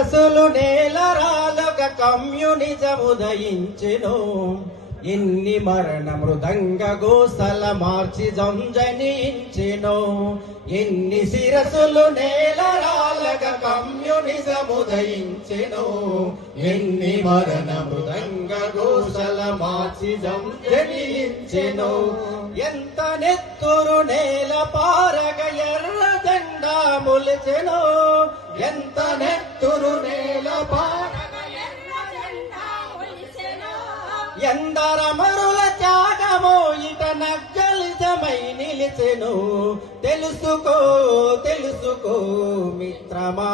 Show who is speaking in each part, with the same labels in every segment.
Speaker 1: శిరసులు నేలరాలగ కమ్యూనిజముదయించెను ఇన్ని మరణ మృదంగ గోసల మార్చి జంజనించెను. ఎన్ని శిరసులు నేలరాలగ కమ్యూనిజముదయించెను ఎన్ని మరణ మృదంగ గోసల మార్చి జంజనించెను. ఎంత నెత్తురు నేల పారగ ఎర్ర ములిచెను ఎంత నెత్తురు నేల పారగ ఎందరమరుల త్యాగమో ఇట నగ్గలిజమై నిలిచెను. తెలుసుకో తెలుసుకో మిత్రమా.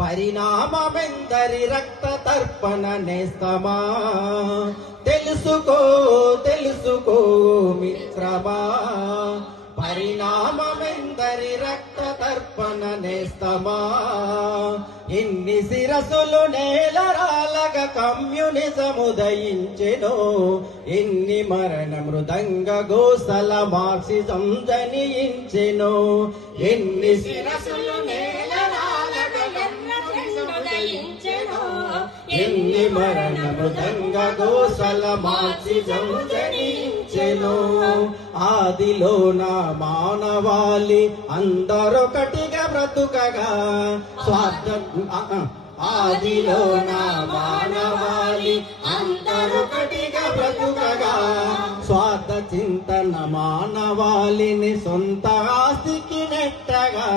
Speaker 1: పరిణామమెందరి రక్త తర్పణ నేస్తమా. తెలుసుకో తెలుసుకో మిత్రమా. నేస్తమా ఇన్ని శిరసులు నేలరాలగ కమ్యూనిజముదయించెను ఇన్ని మరణ మృదంగ గోసల మార్క్సిజం జనించెను. ఇన్ని శిరసులు నే మరణ మృదంగ గోసల మార్క్సిజం జంజనించెను ఆదిలో నా మానవాలి అందరొకటిగా బ్రతుకగా. స్వార్థ ఆదిలో నా మానవాలి అందరొకటిగా బ్రతుకగా. స్వార్థ చింతన మానవాళిని సొంత ఆస్తికి నెట్టగా.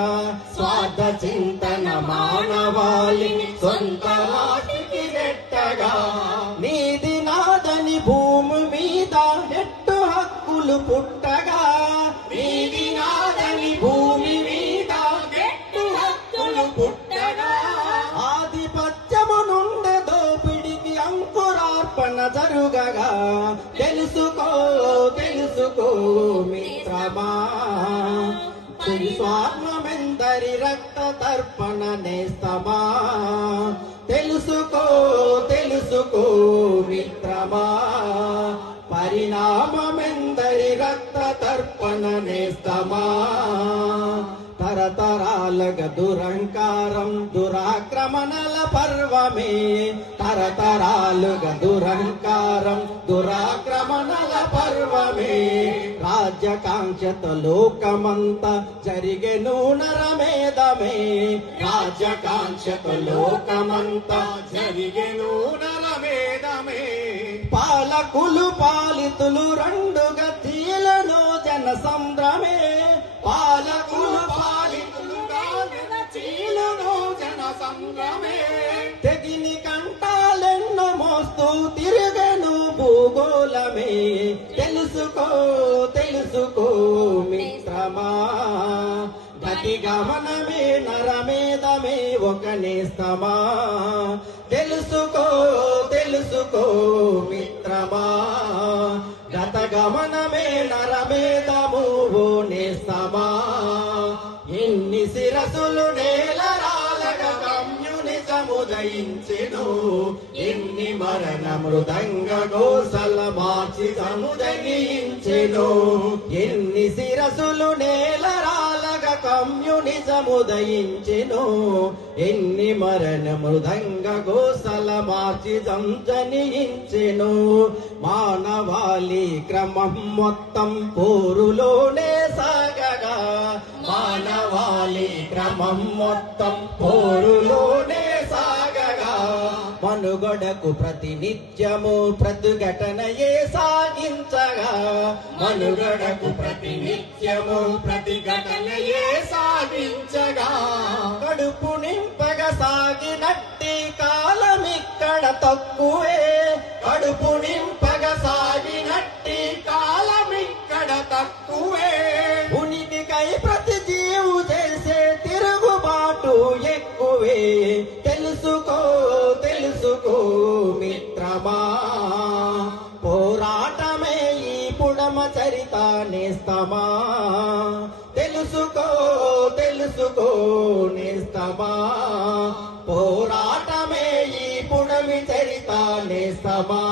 Speaker 1: స్వార్థ చింతన మానవాళిని సొంత నీది నాదని భూమి మీద ఎట్టు హక్కులు పుట్టగా. నీది నాదని భూమి మీద ఎట్టు హక్కులు పుట్టగా. ఆధిపత్యము నుండి దోపిడికి అంకురార్పణ జరుగగా. తెలుసుకో తెలుసుకో మిత్రమా. స్వాత్మమెందరి రక్త తర్పణ నేస్తమా. తెలుసుకో తెలుసుకో మిత్రమా పరిణామమెందరి రక్త తర్పణ నేస్తమా తరతరాలగ దురంకారం దురాక్రమణల పర్వమే. తరతరాలుగ దురంకారం దురాక్రమణల పర్వమే. రాజ్యకాంక్షత లోకమంత జరిగెను నరమేదమే రాజ్యకాంక్షత లోకమంత జరిగెను నరమేదమే పాలకులు పాలితులు రెండు గతీలను జన సంభ్రమే. పాలకులు పాలితులు చీలను జన సంభ్రమే. తెగిని కంటాలెన్నో మోస్తూ తిరుగను భూగోళమే. తెలుసుకో తెలుసుకో మిత్రమా. గతి గమనమే నరమేదమే ఒక నేస్తమా? తెలుసుకో తెలుసుకో మిత్రమా? గత గమనమే నరమేదము ఓ నేస్తమా? ఎన్ని శిరసులు నేలరాలగ కమ్యూనిజము జయించెను ఎన్ని మరణ మృదంగ గోసల మార్చి సముదయించెను ఎన్ని శిరసులు నేలరాలగ కమ్యూనిజముదయించెను. ఎన్ని మరణ మృదంగ గోసల మార్చి సంజనించెను మానవాళి క్రమం మొత్తం పోరులోనే సాగగా. మానవాళి క్రమం మొత్తం పోరులోనే మనుగడకు ప్రతినిత్యము ప్రతిఘటనయే సాగించగా. మనుగడకు ప్రతినిత్యము ప్రతిఘటనయే సాగించగా. కడుపు నింపగ సాగినట్టి కాలమిక్కడ తక్కువే. కడుపు నింపగ సాగినట్టి నేస్తమా? తెలుసుకో తెలుసుకో నేస్తమా? పోరాటమే ఈ పుణమి చరిత నేస్తమా?